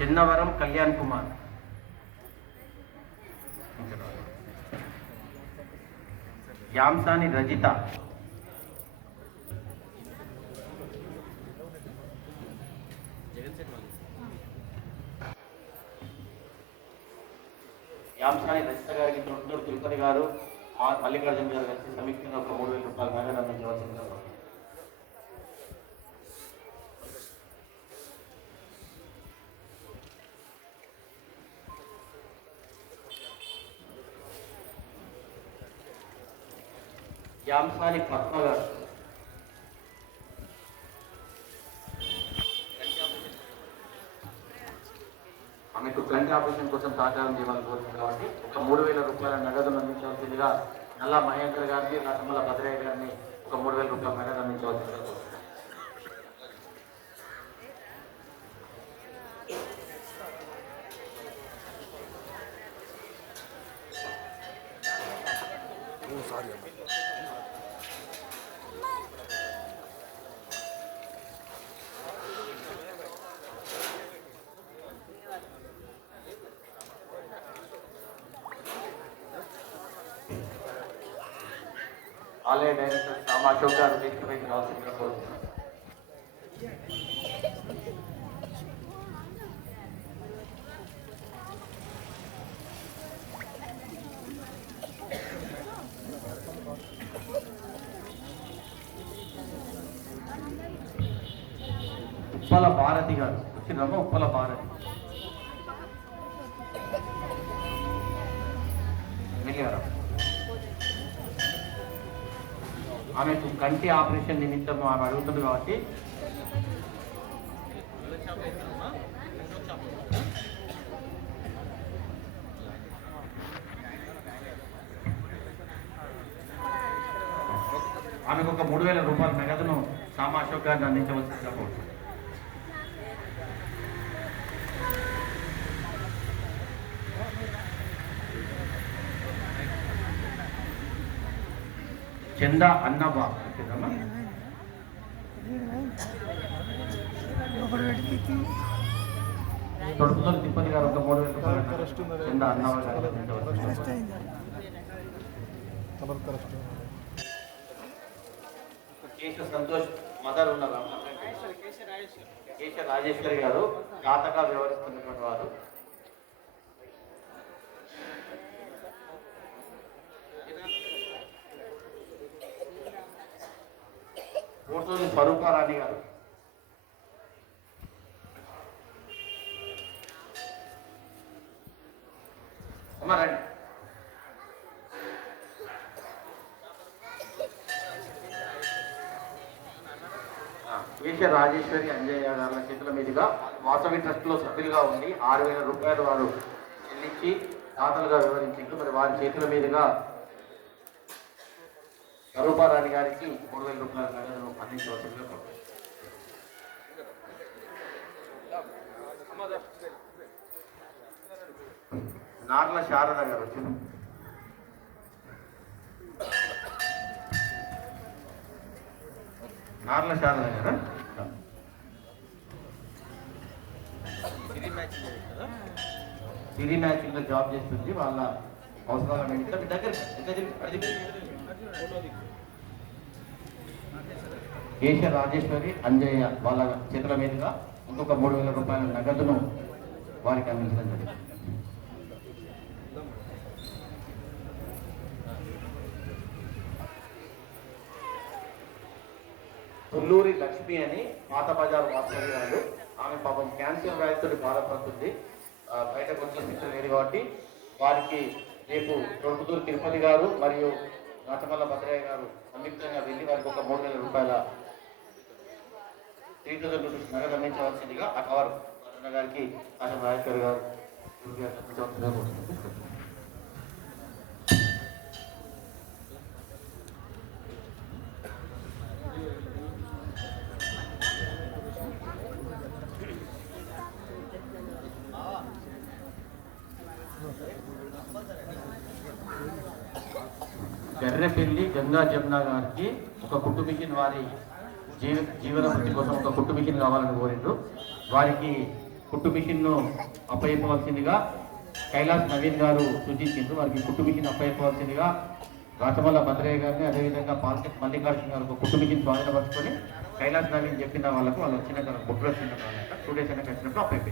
చిన్నవరం కళ్యాణ్ కుమార్, యాంసాని రజిత, యాంసాని రజిత గారికి తొట్టూరు తిరుపతి గారు మల్లికార్జున గారు కలిసి సమీక్షంగా ఒక 3,000 రూపాయలు నగదు అందించవలసిందిగా. యాంసాని పద్మ గారు, ఆమెకు కంటి ఆపరేషన్ కోసం సహకారం చేయాలని కోరుతుంది కాబట్టి ఒక 3,000 రూపాయల నగదును అందించవలసిందిగా నల్లా మహేంద్ర గారిని, రాచమల్ల భద్రయ్య గారిని ఒక 3,000 రూపాయల నగదు అందించవలసిందిగా కోరుతుంది. ఆలయ డైరెక్టర్ శ్యామ అశోక్ గారు వేదికపైకి రావాల్సిందిగా కోరుతున్నారు. ఉప్పల భారతి గారు వచ్చిందమ్మా. ఉప్పల భారతి వెళ్ళారా? ఆమెకు కంటి ఆపరేషన్ నిమిత్తం ఆమె అడుగుతుంది కాబట్టి ఆమెకు ఒక 3,000 రూపాయల నగదును శ్యామ అశోక్ గారిని అందించవలసిందిగా కోరుతుంది. చందా అన్నబా తొడుపుతో తిరుపతి గారు ఒక 3,000 రూపాయలు చందా అన్నబా గారు. కేశ సంతోష్ మదర్ ఉన్నారు, కేశ రాజేశ్వరి గారు దాతగా వ్యవహరిస్తున్నటువంటి వారు. కోటూరి స్వరూపారాణి గారు, రండి. కేశ రాజేశ్వరి అంజయ్య గారి చేతుల మీదుగా వాసవి ట్రస్ట్ లో సభ్యులుగా ఉండి 6,000 రూపాయలు వారు చెల్లించి దాతలుగా వివరించారు. మరి వారి చేతుల మీదుగా స్వరూపారాణి గారికి 3,000 రూపాయల నగదును అందించవలసిందిగా కోరుతున్నాను. నార్ల శారద గారు వచ్చింది. నార్ల శారద గారు సిరీ మ్యాచింగ్ లో జాబ్ చేస్తుంది. వాళ్ళ అవసరాల నిమిత్తం దగ్గర కేశ రాజేశ్వరి అంజయ్య వాళ్ళ చేతుల మీదుగా ఇంకొక 3,000 రూపాయల నగదును వారికి అందించడం జరిగింది. తుల్లూరి లక్ష్మి అని పాత బజార్ వాస్తవ్యాలు. ఆమె పాపం క్యాన్సర్ వ్యాధితో బాధపడుతుంది. బయటకు వచ్చే శిక్షణ లేదు కాబట్టి వారికి రేపు తొడుపుతూరు తిరుపతి గారు మరియు రాచమల్ల భద్రయ్య గారు సంయుక్తంగా వెళ్ళి వారికి ఒక 3,000 రూపాయల 3,000 రూపీస్ నగదు అందించవలసిందిగా ఆ కవర్ గారికి ఆశ రాజేశ్వరి గారు అందించవలసిందిగా కోరుతున్నారు. గర్రెపల్లి గంగా జమున గారికి ఒక కుట్టు మిషన్ వారి జీవన వృత్తి కోసం ఒక కుట్టు మిషన్ కావాలని కోరిండ్రు. వారికి కుట్టు మిషన్ను అప్పయ్యవలసిందిగా కైలాస్ నవీన్ గారు సూచించారు. వారికి కుట్టు మిషన్ అప్పయ్యవలసిందిగా రాచమల్ల భద్రయ్య గారిని, అదేవిధంగా పాల్కెట్ మల్లికార్జున గారు కుట్టు మిషన్ స్వాధీనపరుచుకొని కైలాస్ నవీన్ చెప్పిన వాళ్ళకు వాళ్ళు వచ్చిన బుక్కులు వచ్చిన 2 days అయినా వచ్చినప్పుడు అప్పయ్య